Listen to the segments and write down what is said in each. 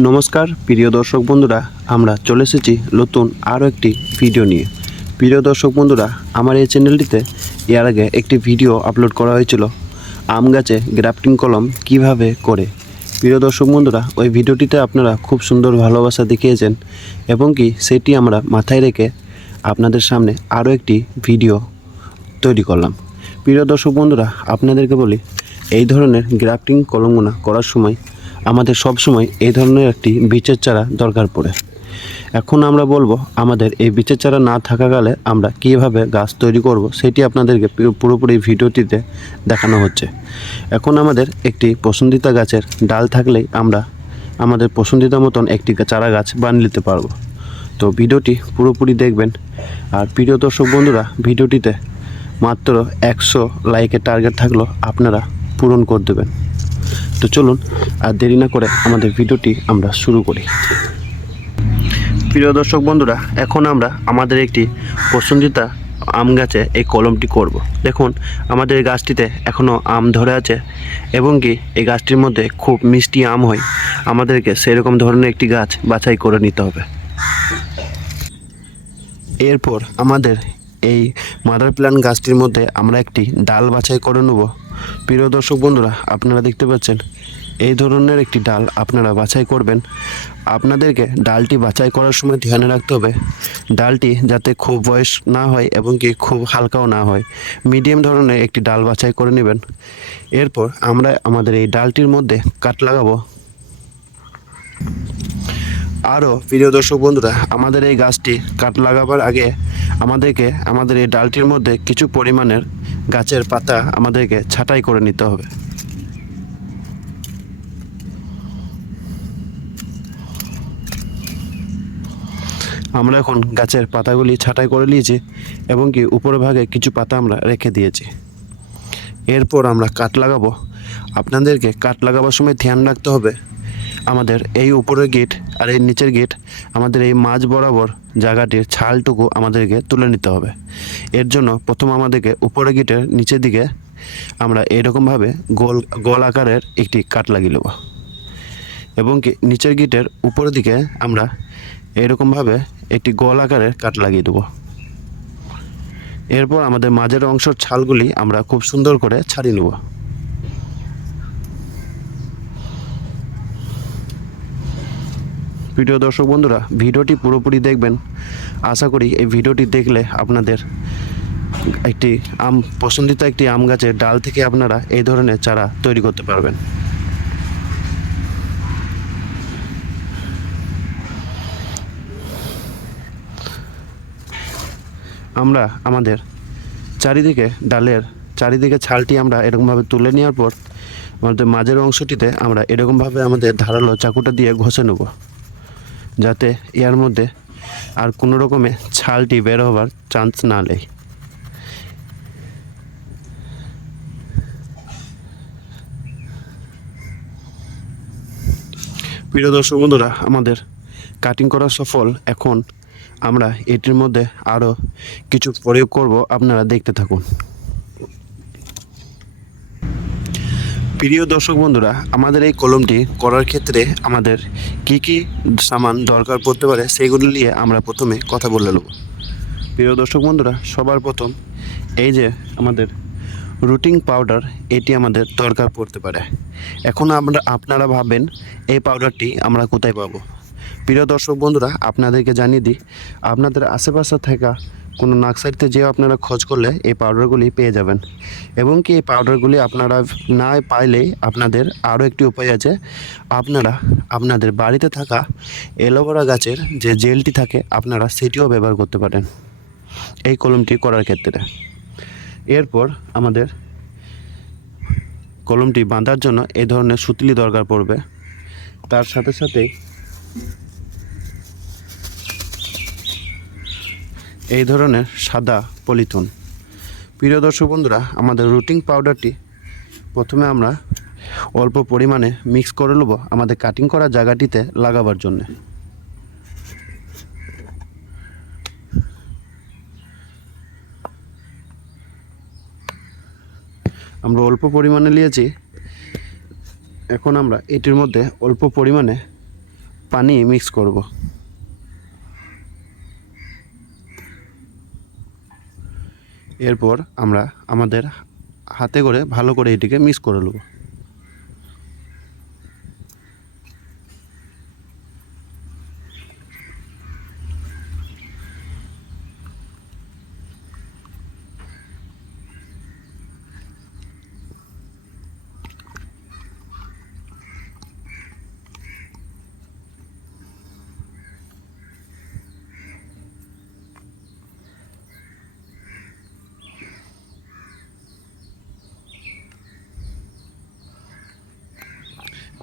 নমস্কার, প্রিয় দর্শক বন্ধুরা, আমরা চলে এসেছি নতুন আরও একটি ভিডিও নিয়ে। প্রিয় দর্শক বন্ধুরা, আমার এই চ্যানেলটিতে এর আগে একটি ভিডিও আপলোড করা হয়েছিল, আম গাছে গ্রাফটিং কলম কীভাবে করে। প্রিয় দর্শক বন্ধুরা, ওই ভিডিওটিতে আপনারা খুব সুন্দর ভালোবাসা দেখিয়েছেন এবং কি সেটি আমরা মাথায় রেখে আপনাদের সামনে আরও একটি ভিডিও তৈরি করলাম। প্রিয় দর্শক বন্ধুরা, আপনাদেরকে বলি, এই ধরনের গ্রাফটিং কলমগুলো করার সময় আমাদের সব সময় এই ধরনের একটি বীজের চারা দরকার পড়ে। এখন আমরা বলব, আমাদের এই বীজের চারা না থাকাকালে আমরা কীভাবে গাছ তৈরি করব সেটি আপনাদেরকে পুরোপুরি ভিডিওটিতে দেখানো হচ্ছে। এখন আমাদের একটি পছন্দিতা গাছের ডাল থাকলেই আমরা আমাদের পছন্দিতা মতন একটি চারা গাছ বানিয়ে নিতে পারব। তো ভিডিওটি পুরোপুরি দেখবেন। আর প্রিয় দর্শক বন্ধুরা, ভিডিওটিতে মাত্র একশো লাইকের টার্গেট থাকল আপনারা পূরণ করে দেবেন। তো চলুন, আর দেরি না করে আমাদের ভিডিওটি আমরা শুরু করি। প্রিয় দর্শক বন্ধুরা, এখন আমরা আমাদের একটি পছন্দিতা আম গাছে এই কলমটি করব। দেখুন, আমাদের গাছটিতে এখনও আম ধরে আছে এবং কি এই গাছটির মধ্যে খুব মিষ্টি আম হয়। আমাদেরকে সেরকম ধরনের একটি গাছ বাছাই করে নিতে হবে। এরপর আমাদের এই মাদার প্ল্যান্ট গাছটির মধ্যে আমরা একটি ডাল বাছাই করে নেব। প্রিয় দর্শক বন্ধুরা, আপনারা দেখতে পাচ্ছেন, এই ধরনের একটি ডাল আপনারা বাছাই করবেন। আপনাদেরকে ডালটি বাছাই করার সময় ধ্যানে রাখতে হবে। ডালটি যাতে খুব বয়স না হয় এবং কি খুব হালকাও না হয়। মিডিয়াম ধরনের একটি ডাল বাছাই করে নেবেন। এরপর আমরা আমাদের এই ডালটির মধ্যে কাট লাগাবো। আরও প্রিয় দর্শক বন্ধুরা, আমাদের এই গাছটি কাট লাগাবার আগে আমাদেরকে, আমাদের এই ডালটির মধ্যে কিছু পরিমাণের গাছের পাতা আমাদেরকে ছাঁটাই করে নিতে হবে। আমরা এখন গাছের পাতাগুলি ছাঁটাই করে নিয়েছি এবং কি উপরের ভাগে কিছু পাতা আমরা রেখে দিয়েছি। এরপর আমরা কাঠ লাগাবো। আপনাদেরকে কাঠ লাগাবার সময় ধ্যান রাখতে হবে। আমাদের এই উপরের গেট আর এই নিচের গেট, আমাদের এই মাঝ বরাবর জায়গাটির ছালটুকু আমাদেরকে তুলে নিতে হবে। এর জন্য প্রথম আমাদেরকে উপরের গেটের নিচের দিকে আমরা এরকমভাবে গোল গোল আকারের একটি কাঠ লাগিয়ে নেব। এবং কি নিচের গেটের উপরের দিকে আমরা এরকমভাবে একটি গোল আকারের কাঠ লাগিয়ে দেবো। এরপর আমাদের মাঝের অংশের ছালগুলি আমরা খুব সুন্দর করে ছাড়িয়ে নেব। প্রিয় দর্শক বন্ধুরা, ভিডিওটি পুরোপুরি দেখবেন। আশা করি এই ভিডিওটি দেখলে আপনাদের একটি আম, পছন্দিত একটি আম গাছের ডাল থেকে আপনারা এই ধরনের চারা তৈরি করতে পারবেন। আমরা আমাদের চারিদিকে ডালের, চারিদিকে ছালটি আমরা এরকমভাবে তুলে নেওয়ার পর, আমাদের মাঝের অংশটিতে আমরা এরকমভাবে আমাদের ধারালো চাকুটা দিয়ে ঘষে নেব। যাতে এর মধ্যে আর কোনো রকমে ছালটি বের হবার চান্স না নেয় প্রিয় দর্শক বন্ধুরা, আমাদের কাটিং করা সফল এখন আমরা এটির মধ্যে আরও কিছু প্রয়োগ করব। আপনারা দেখতে থাকুন। প্রিয় দর্শক বন্ধুরা, আমাদের এই কলমটি করার ক্ষেত্রে আমাদের কি কি সামান দরকার পড়তে পারে সেগুলো নিয়ে আমরা প্রথমে কথা বলে নেব। প্রিয় দর্শক বন্ধুরা, সবার প্রথম এই যে আমাদের রুটিং পাউডার, এটি আমাদের দরকার পড়তে পারে। এখন আমরা, আপনারা ভাবেন এই পাউডারটি আমরা কোথায় পাবো? প্রিয় দর্শক বন্ধুরা, আপনাদেরকে জানিয়ে দিই, আপনাদের আশেপাশে থাকা কোনো নার্সারিতে যেও আপনারা খোঁজ করলে এই পাউডারগুলি পেয়ে যাবেন। এবং কি এই পাউডারগুলি আপনারা না পাইলেই আপনাদের আরও একটি উপায় আছে। আপনারা, আপনাদের বাড়িতে থাকা এলোভেরা গাছের যে জেলটি থাকে, আপনারা সেটিও ব্যবহার করতে পারেন এই কলমটি করার ক্ষেত্রে। এরপর আমাদের কলমটি বাঁধার জন্য এই ধরনের সুতলি দরকার পড়বে। তার সাথে সাথেই এই ধরনের সাদা পলিথন। প্রিয় দর্শক বন্ধুরা, আমাদের রুটিং পাউডারটি প্রথমে আমরা অল্প পরিমাণে মিক্স করে নেব আমাদের কাটিং করা জায়গাটিতে লাগাবার জন্যে। আমরা অল্প পরিমাণে নিয়েছি। এখন আমরা এটির মধ্যে অল্প পরিমাণে পানি মিক্স করব। এরপর আমরা আমাদের হাতে করে ভালো করে এটিকে মিক্স করে নেব।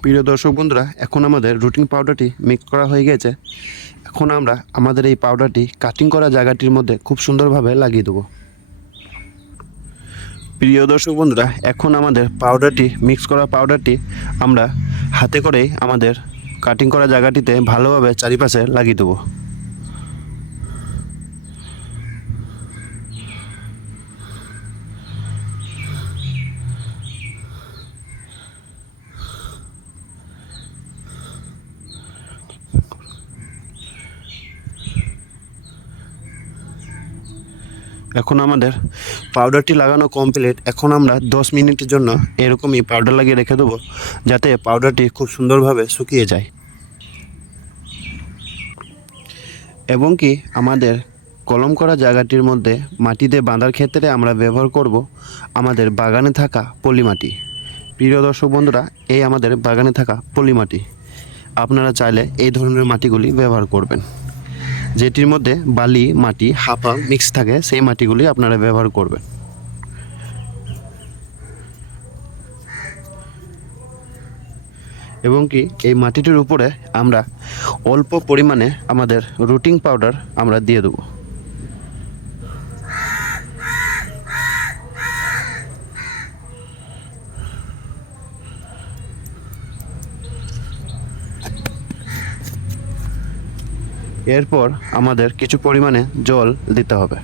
প্রিয় দর্শক বন্ধুরা, এখন আমাদের রুটিন পাউডারটি মিক্স করা হয়ে গেছে। এখন আমরা আমাদের এই পাউডারটি কাটিং করা জায়গাটির মধ্যে খুব সুন্দরভাবে লাগিয়ে দেবো। প্রিয় দর্শক বন্ধুরা, এখন আমাদের পাউডারটি মিক্স করা পাউডারটি আমরা হাতে করেই আমাদের কাটিং করা জায়গাটিতে ভালোভাবে চারিপাশে লাগিয়ে দেবো। এখন আমাদের পাউডারটি লাগানো কমপ্লিট এখন আমরা দশ মিনিটের জন্য এরকমই পাউডার লাগিয়ে রেখে দেবো, যাতে পাউডারটি খুব সুন্দরভাবে শুকিয়ে যায়। এবং কি আমাদের কলম করা জায়গাটির মধ্যে মাটিতে বাঁধার ক্ষেত্রে আমরা ব্যবহার করব আমাদের বাগানে থাকা পলিমাটি। প্রিয় দর্শক বন্ধুরা, এই আমাদের বাগানে থাকা পলিমাটি। আপনারা চাইলে এই ধরনের মাটিগুলি ব্যবহার করবেন। যেটির মধ্যে বালি, মাটি হাফা মিক্স থাকে, সেই মাটিগুলি আপনারা ব্যবহার করবেন। এবং কি, এই মাটিটির উপরে আমরা অল্প পরিমাণে আমাদের রুটিং পাউডার আমরা দিয়ে দেবো। এরপর আমাদের কিছু পরিমাণে জল দিতে হবে।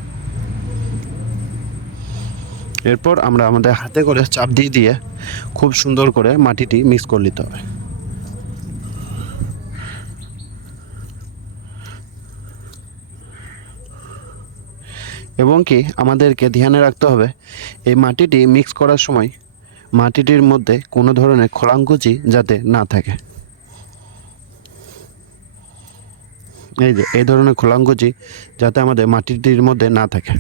এরপর আমরা আমাদের হাতে করে চাপ দিয়ে দিয়ে খুব সুন্দর করে মাটিটি মিক্স করে নিতে হবে। এবং কি আমাদেরকে ধ্যানে রাখতে হবে, এই মাটিটি মিক্স করার সময় মাটিটির মধ্যে কোনো ধরনের খোলাঙ্কুচি যাতে না থাকে। এই যে এই ধরনের খোলাঙ্কুচি যাতে আমাদের মাটিটির মধ্যে না থাকে।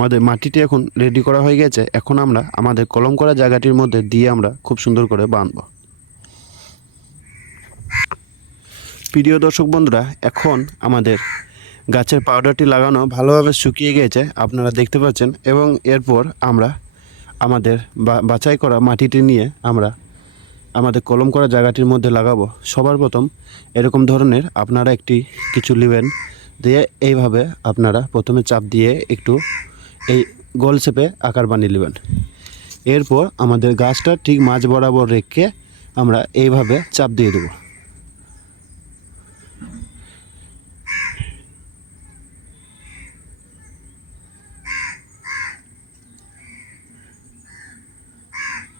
আমাদের মাটিটি এখন রেডি করা হয়ে গেছে। এখন আমরা আমাদের কলম করা জায়গাটির মধ্যে দিয়ে আমরা খুব সুন্দর করে বাঁধব। প্রিয় দর্শক বন্ধুরা, এখন আমাদের গাছের পাউডারটি লাগানো ভালোভাবে শুকিয়ে গিয়েছে আপনারা দেখতে পাচ্ছেন, এবং এরপর আমরা আমাদের বাছাই করা মাটিটি নিয়ে আমরা আমাদের কলম করা জায়গাটির মধ্যে লাগাবো। সবার প্রথম এরকম ধরনের আপনারা একটি কিছু নেবেন, দিয়ে এইভাবে আপনারা প্রথমে চাপ দিয়ে একটু এই গোল শেপে আকার বানিয়ে নেবেন। এরপর আমাদের গাছটা ঠিক মাঝ বরাবর রেখে আমরা এইভাবে চাপ দিয়ে দেবো।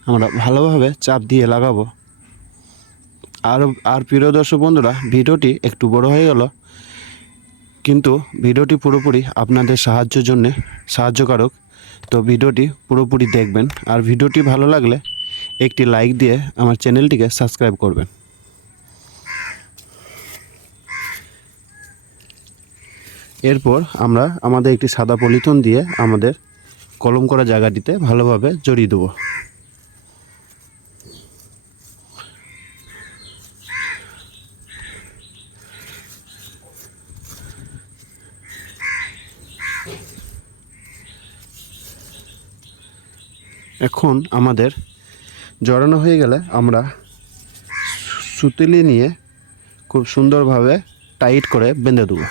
আমরা ভালোভাবে চাপ দিয়ে লাগাবো। আর আর প্রিয় দর্শক বন্ধুরা, ভিডিওটি একটু বড় হয়ে গেল। কিন্তু ভিডিওটি পুরোপুরি আপনাদের সাহায্যের জন্য সাহায্যকারক। তো ভিডিওটি পুরোপুরি দেখবেন। আর ভিডিওটি ভালো লাগলে একটি লাইক দিয়ে আমার চ্যানেলটিকে সাবস্ক্রাইব করবেন। এরপর আমরা আমাদের একটি সাদা পলিথন দিয়ে আমাদের কলম করা জায়গাটিতে ভালোভাবে জড়িয়ে দেবো। এখন আমাদের জড়ানো হয়ে গেলে আমরা সুতিলি নিয়ে খুব সুন্দরভাবে টাইট করে বেঁধে দেবো।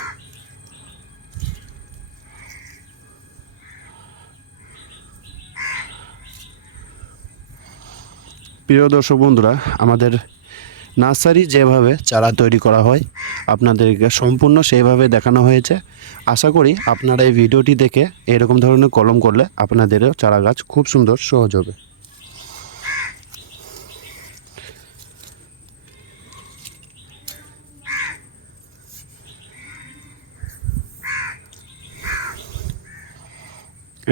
প্রিয় দর্শক বন্ধুরা, আমাদের নার্সারি যেভাবে চারা তৈরি করা হয়, আপনাদেরকে সম্পূর্ণ সেইভাবে দেখানো হয়েছে। আশা করি আপনারা এই ভিডিওটি দেখে এরকম ধরনের কলম করলে আপনাদেরও চারা গাছ খুব সুন্দর সহজ হবে।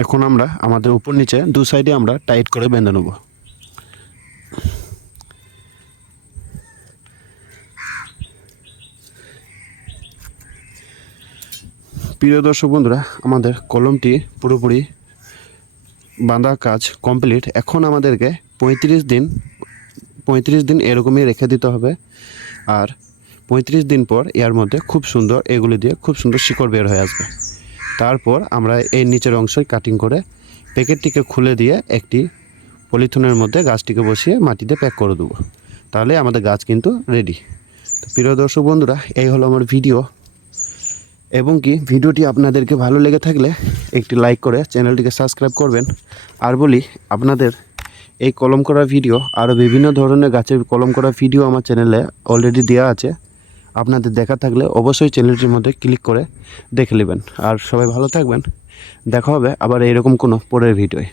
এখন আমরা আমাদের উপর নিচে দু সাইডে আমরা টাইট করে বেঁধে নেব। প্রিয় দর্শক বন্ধুরা, আমাদের কলমটি পুরোপুরি বাঁধা কাজ কমপ্লিট এখন আমাদেরকে পঁয়ত্রিশ দিন পঁয়ত্রিশ দিন এরকমই রেখে দিতে হবে। আর পঁয়ত্রিশ দিন পর এর মধ্যে খুব সুন্দর এগুলি দিয়ে খুব সুন্দর শিকড় বের হয়ে আসবে। তারপর আমরা এই নিচের অংশই কাটিং করে প্যাকেটটিকে খুলে দিয়ে একটি পলিথিনের মধ্যে গাছটিকে বসিয়ে মাটিতে প্যাক করে দেবো। তাহলে আমাদের গাছ কিন্তু রেডি তো প্রিয় দর্শক বন্ধুরা, এই হলো আমার ভিডিও এবং কি ভিডিওটি আপনাদেরকে ভালো লেগে থাকলে একটি লাইক করে চ্যানেলটিকে সাবস্ক্রাইব করবেন। আর বলি, আপনাদের এই কলম করা ভিডিও আরও বিভিন্ন ধরনের গাছের কলম করা ভিডিও আমার চ্যানেলে অলরেডি দেওয়া আছে। আপনাদের দেখা থাকলে অবশ্যই চ্যানেলটির মধ্যে ক্লিক করে দেখে নেবেন। আর সবাই ভালো থাকবেন। দেখা হবে আবার এইরকম কোনো পরের ভিডিওয়